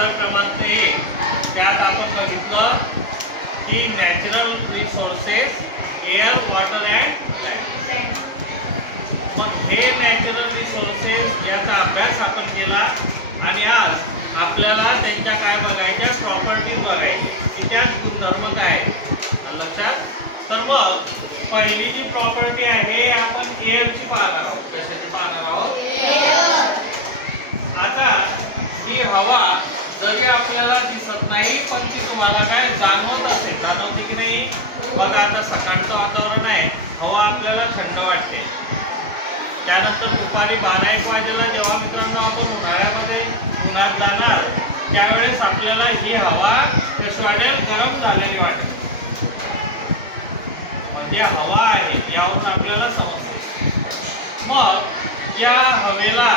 Lecture क्रमांक 1 त्यात आपण बघितलं की natural resources air water and land. मग हे नॅचरल रिसोर्सेस याचा अभ्यास आपण केला आणि आज आपल्याला त्यांच्या काय बघायच्या प्रॉपर्टीज बघायच्या की त्यात गुणधर्म काय आहे लक्षात। तर मग पहिली जी प्रॉपर्टी आहे आपण एअरची पाहणार आहोत। कशाची पाहणार आहोत? एअर। आता ही हवा जरी आपल्याला दिसत नाही पण ती तुम्हाला काय जाणवत असेल, जाणवते की नाही? बघा आता सकाळचं वातावरण आहे, हवा आपल्याला थंड वाटते। त्यानंतर दुपारी 12-1 वाजेला जेव्हा मित्रांनो आपण उन्हाळ्यामध्ये उन्हात जाणार त्यावेळेस आपल्याला ही हवा कशी वाटेल? गरम झालेली वाटेल। म्हणजे हवा आहे यावरून आपल्याला समजते। मग या हवेला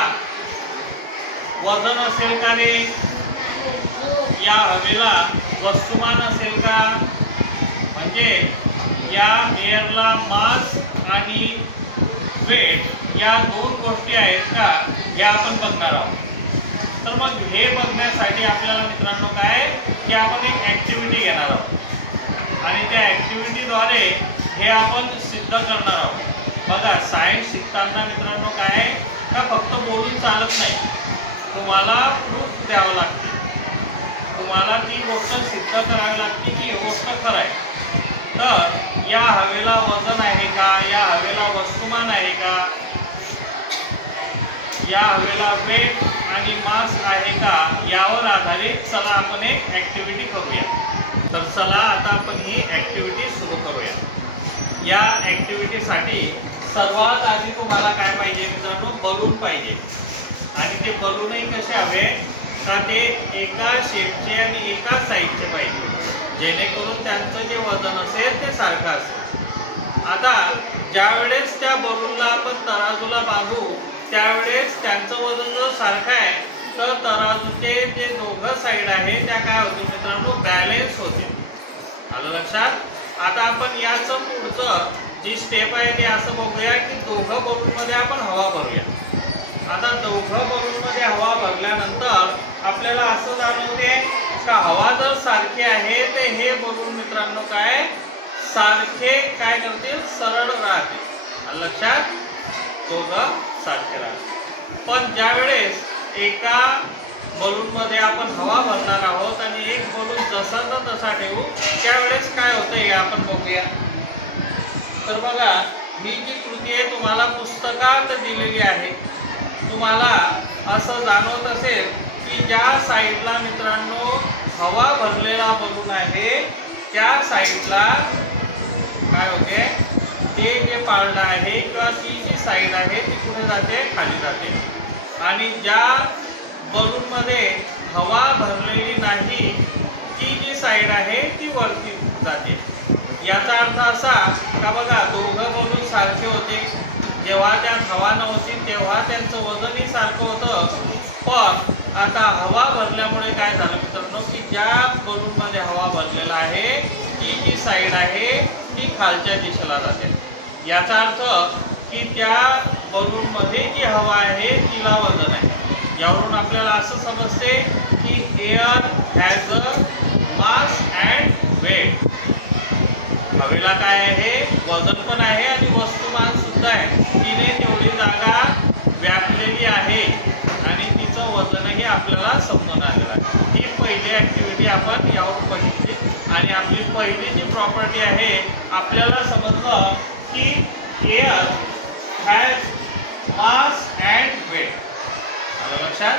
वजन असेल का रे? या हवेला वस्तुमान असेल का? म्हणजे या एअरला मास आणि वेट या दोन गोष्टी आहेत का या आपण बघणार आहोत। तर मग हे बघण्यासाठी आपल्याला मित्रांनो काय की आपण एक ऍक्टिव्हिटी घेणार आहोत आणि त्या ऍक्टिव्हिटीद्वारे हे आपण सिद्ध करणार आहोत। बघा सायन्स शिकताना मित्रांनो काय का फक्त बोलून चालत नाही, तुम्हाला प्रूफ द्यावं लागते, तुम्हाला ती गोष्ट सिद्ध करावी लागते की ही गोष्ट खरं आहे। तर या हवेला वजन आहे का? या हवेला वस्तुमान आहे का? या हवेला वेट आणि मास आहे का? यावर आधारित चला आपण एक ऍक्टिव्हिटी करूया। तर चला आता आपण ही ऍक्टिव्हिटी सुरू करूया। या ऍक्टिव्हिटीसाठी सर्वात आधी तुम्हाला काय पाहिजे मित्रांनो? बलून पाहिजे। आणि ते बलूनही कसे हवे का? ते एका शेपचे आणि एका साईजचे पाहिजे, जेणेकरून त्यांचं जे वजन असेल ते सारखं असेल। आता ज्या वेळेस त्या बलूनला आपण तराजूला बांधू त्यावेळेस त्यांचं वजन जर सारखं आहे तर तराजूचे जे दोघं साईड आहे त्या काय होतील मित्रांनो? बॅलेन्स होतील। आलं लक्षात? आता आपण याचं पुढचं जी स्टेप आहे ते असं बघूया की दोघं बलून मध्ये आपण हवा भरूया। आता दोघं बलून मध्ये हवा भरल्यानंतर आपल्याला असं जाणवते का हवा जर सारखी आहे तर हे बलून मित्रांनो काय सारखे काय करतील? सरळ राहतील। लक्षात? दोघं सारखे राहतील। पण ज्या वेळेस एका बलून मध्ये आपण हवा भरणार आहोत आणि एक बलून जसाचा तसा ठेवू त्यावेळेस काय होतं हे आपण बघूया। तर बघा ही जी कृती आहे तुम्हाला पुस्तकात दिलेली आहे, तुम्हाला असं जाणवत असेल की ज्या साईडला मित्रांनो हवा भरलेला बलून आहे त्या साईडला काय होते? ते जे पारडं आहे किंवा ती जी साईड आहे ती कुठे जाते? खाली जाते। आणि ज्या बलून मध्ये हवा भरलेली नाही ती जी साईड आहे ती वरती जाते। याचा अर्थ असा का बघा दोघं बलून सारखे होते, जेव्हा त्यात हवा नव्हती तेव्हा त्यांचं वजनही सारखं होतं। पण आता हवा भरल्यामुळे काय झालं मित्रांनो की ज्या बलून मध्ये हवा भरलेला आहे ती जी साईड आहे ती खालच्या दिशेला जाते। याचा अर्थ की त्या बलून मध्ये जी हवा आहे तिला वजन आहे। यावरून आपल्याला असं समजते की air has a mass and weight. हवेला काय आहे? वजन पण आहे आणि वस्तुमान सुद्धा आहे। तिने तेवढी जागा व्यापलेली आहे आणि तिचं वजनही आपल्याला समजून आलेलं आहे। ही पहिली ऍक्टिव्हिटी आपण यावरून बघितली आणि आपली पहिली जी प्रॉपर्टी आहे आपल्याला समजलं की air has mass and weight. आलं लक्षात?